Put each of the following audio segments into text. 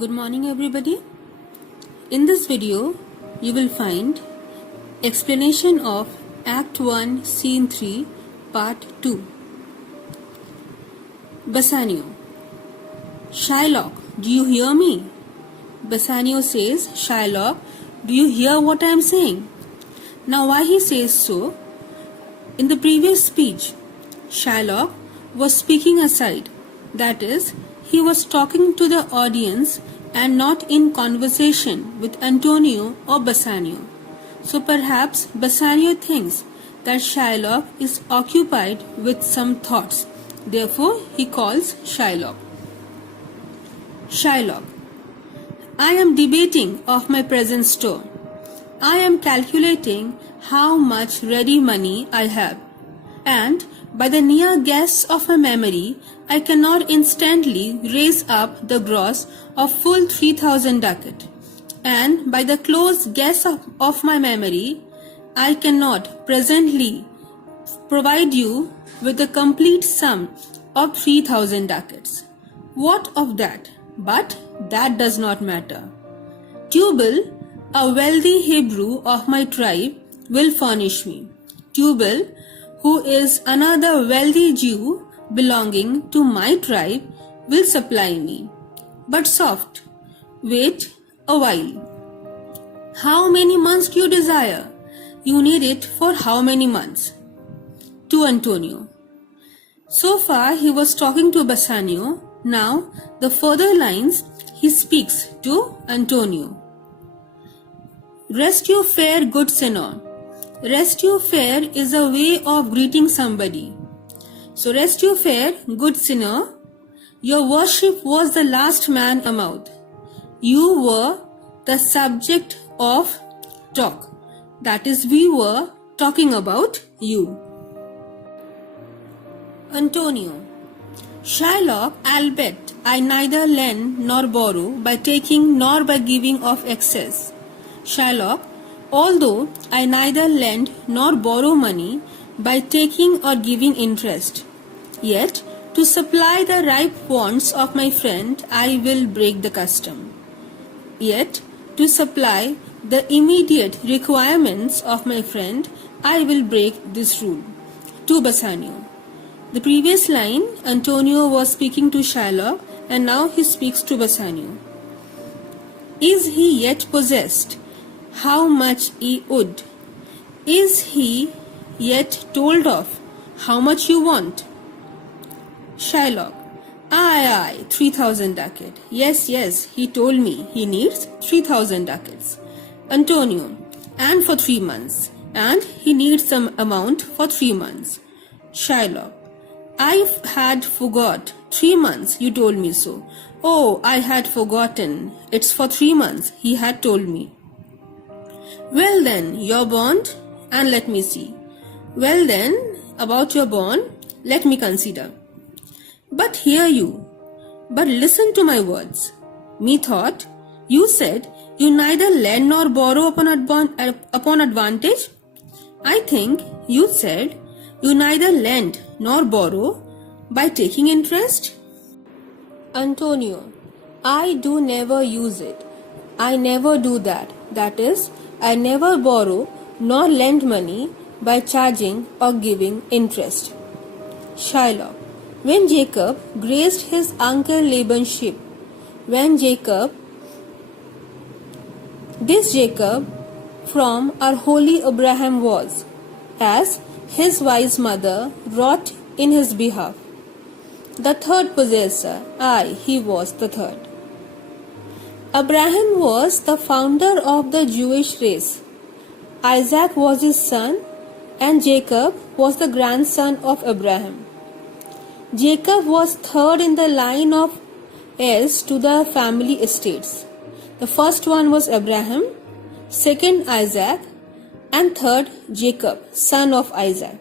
Good morning everybody. In this video you will find explanation of Act 1 Scene 3 Part 2. Bassanio. Shylock, do you hear me? Bassanio says, Shylock, do you hear what I am saying? Now why he says so? In the previous speech, Shylock was speaking aside, that is, he was talking to the audience and not in conversation with Antonio or Bassanio. So perhaps Bassanio thinks that Shylock is occupied with some thoughts. Therefore, he calls Shylock. Shylock. I am debating of my present store. I am calculating how much ready money I have, and by the near guess of my memory, I cannot instantly raise up the gross of full 3,000 ducat, and by the close guess of my memory, I cannot presently provide you with the complete sum of 3,000 ducats. What of that? But that does not matter. Tubal, a wealthy Hebrew of my tribe, will furnish me. Tubal, who is another wealthy Jew belonging to my tribe, will supply me. But soft, wait a while. How many months do you desire? You need it for how many months? To Antonio. So far he was talking to Bassanio. Now the further lines he speaks to Antonio. Rest you fair, good sinner. Rest you fair is a way of greeting somebody. So rest you fair, good sinner. Your worship was the last man amount. You were the subject of talk. That is, we were talking about you. Antonio. Shylock, I'll bet I neither lend nor borrow by taking nor by giving of excess. Shylock, although I neither lend nor borrow money by taking or giving interest, yet to supply the ripe wants of my friend I will break the custom. Yet to supply the immediate requirements of my friend I will break this rule. To Bassanio. The previous line, Antonio was speaking to Shylock, and now he speaks to Bassanio. Is he yet possessed? How much he would? Is he yet told of how much you want? Shylock. Aye, 3,000 ducat. Yes, he told me he needs 3,000 ducats. Antonio. And for 3 months. And he needs some amount for 3 months. Shylock. I had forgot. 3 months, you told me so. Oh, I had forgotten. It's for 3 months, he had told me. Well then, your bond, and let me see. Well then, about your bond, let me consider. But hear you, but listen to my words. Methought, you said you neither lend nor borrow upon advantage. I think you said you neither lend nor borrow by taking interest. Antonio. I do never use it. I never do that. That is, I never borrow nor lend money by charging or giving interest. Shylock. When Jacob grazed his uncle Laban's sheep, this Jacob from our holy Abraham was, as his wise mother wrought in his behalf. The third possessor, he was the third. Abraham was the founder of the Jewish race. Isaac was his son, and Jacob was the grandson of Abraham. Jacob was third in the line of heirs to the family estates. The first one was Abraham, second Isaac, and third Jacob, son of Isaac.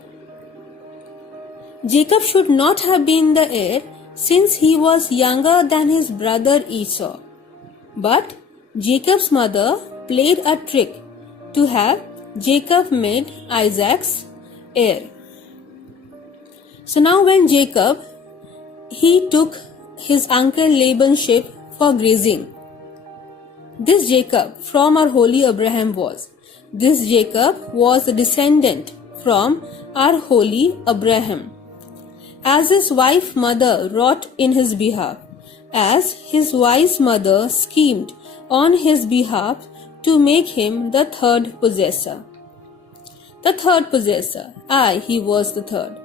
Jacob should not have been the heir since he was younger than his brother Esau. But Jacob's mother played a trick to have Jacob made Isaac's heir. So now when Jacob, he took his uncle Laban's sheep for grazing, This Jacob from our holy Abraham was. This Jacob was a descendant from our holy Abraham. As his wife mother wrought in his behalf, as his wise mother schemed on his behalf to make him the third possessor. The third possessor, aye, he was the third.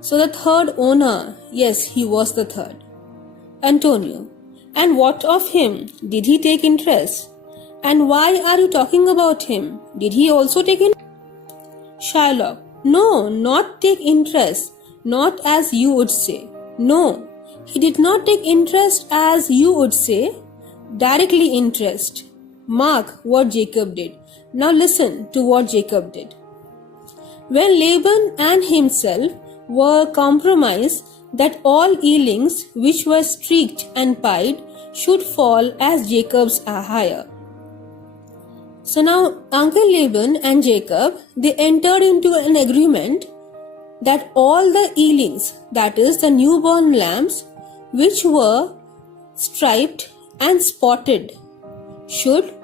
So the third owner, yes, he was the third. Antonio, and what of him? Did he take interest? And why are you talking about him? Did he also take interest? Shylock, no, not take interest, not as you would say. No, he did not take interest as you would say, directly interest. Mark what Jacob did. Now listen to what Jacob did. When Laban and himself were compromised that all yearlings which were streaked and pied should fall as Jacob's hire. So now Uncle Laban and Jacob, they entered into an agreement that all the yearlings, that is the newborn lambs, which were striped and spotted, should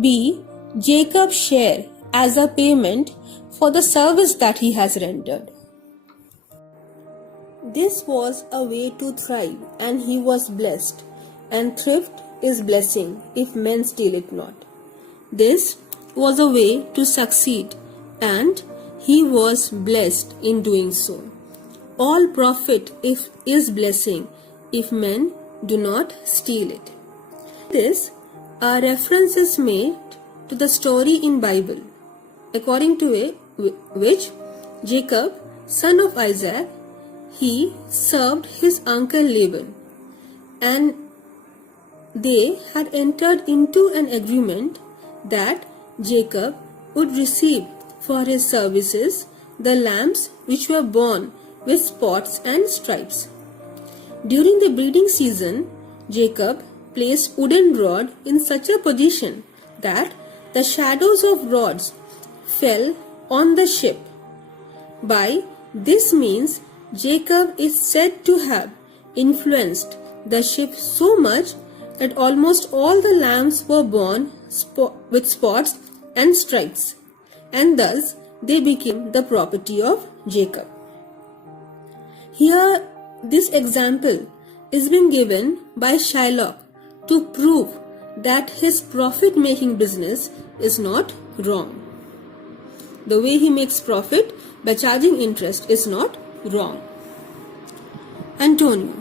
be Jacob's share as a payment for the service that he has rendered. This was a way to thrive, and he was blessed, and thrift is blessing if men steal it not. This was a way to succeed, and he was blessed in doing so. All profit is blessing if men do not steal it. This a reference is made to the story in Bible, according to which Jacob, son of Isaac, he served his uncle Laban, and they had entered into an agreement that Jacob would receive for his services the lambs which were born with spots and stripes. During the breeding season, Jacob placed wooden rod in such a position that the shadows of rods fell on the ship. By this means, Jacob is said to have influenced the ship so much that almost all the lambs were born with spots and stripes, and thus they became the property of Jacob. Here, this example is being given by Shylock to prove that his profit-making business is not wrong. The way he makes profit by charging interest is not wrong. Antonio,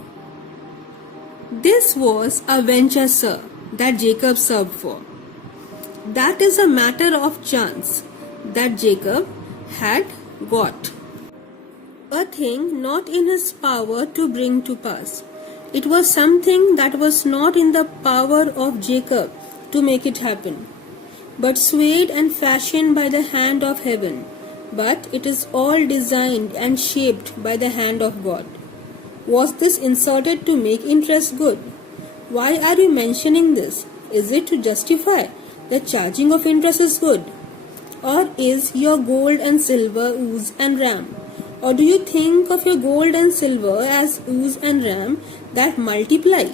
this was a venture, sir, that Jacob served for. That is a matter of chance that Jacob had got. A thing not in his power to bring to pass. It was something that was not in the power of Jacob to make it happen, but swayed and fashioned by the hand of heaven. But it is all designed and shaped by the hand of God. Was this inserted to make interest good? Why are you mentioning this? Is it to justify that charging of interest is good? Or is your gold and silver ooze and ram? Or do you think of your gold and silver as ooze and ram that multiply?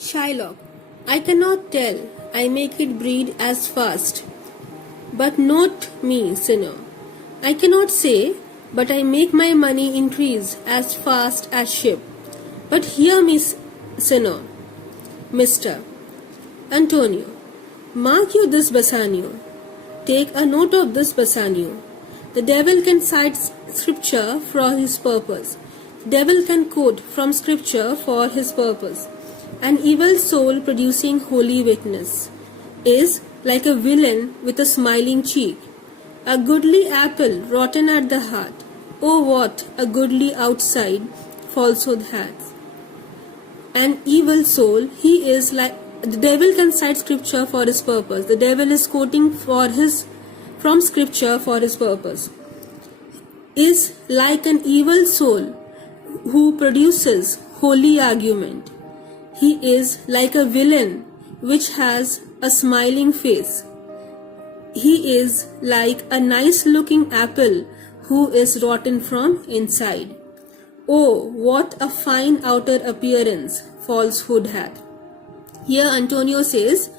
Shylock, I cannot tell. I make it breed as fast. But note me, sinner. I cannot say, but I make my money increase as fast as ship. But hear me, sinner. Mr. Antonio, mark you this, Bassanio. Take a note of this, Bassanio. The devil can cite scripture for his purpose. The devil can quote from scripture for his purpose. An evil soul producing holy witness is like a villain with a smiling cheek. A goodly apple rotten at the heart. Oh, what a goodly outside falsehood has. An evil soul, he is like, the devil can cite scripture for his purpose. The devil is quoting from scripture for his purpose. Is like an evil soul who produces holy argument. He is like a villain which has a smiling face. He is like a nice looking apple who is rotten from inside. Oh, what a fine outer appearance falsehood hath. Here Antonio says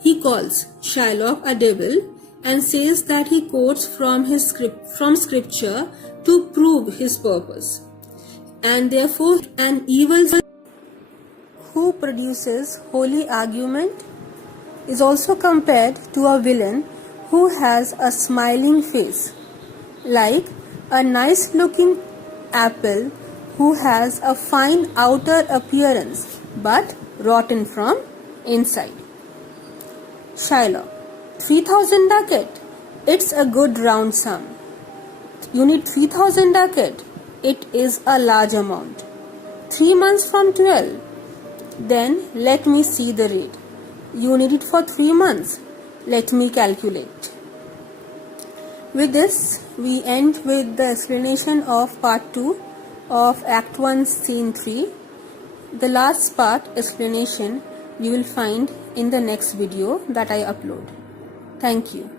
he calls Shylock a devil and says that he quotes from scripture to prove his purpose, and therefore an evil who produces holy argument is also compared to a villain who has a smiling face, like a nice looking apple who has a fine outer appearance but rotten from inside. Shylock, 3,000 ducat. It's a good round sum. You need 3,000 ducat. It is a large amount. 3 months from 12. Then let me see the rate. You need it for 3 months. Let me calculate. With this, we end with the explanation of part 2 of Act 1, Scene 3. The last part explanation you will find in the next video that I upload. Thank you.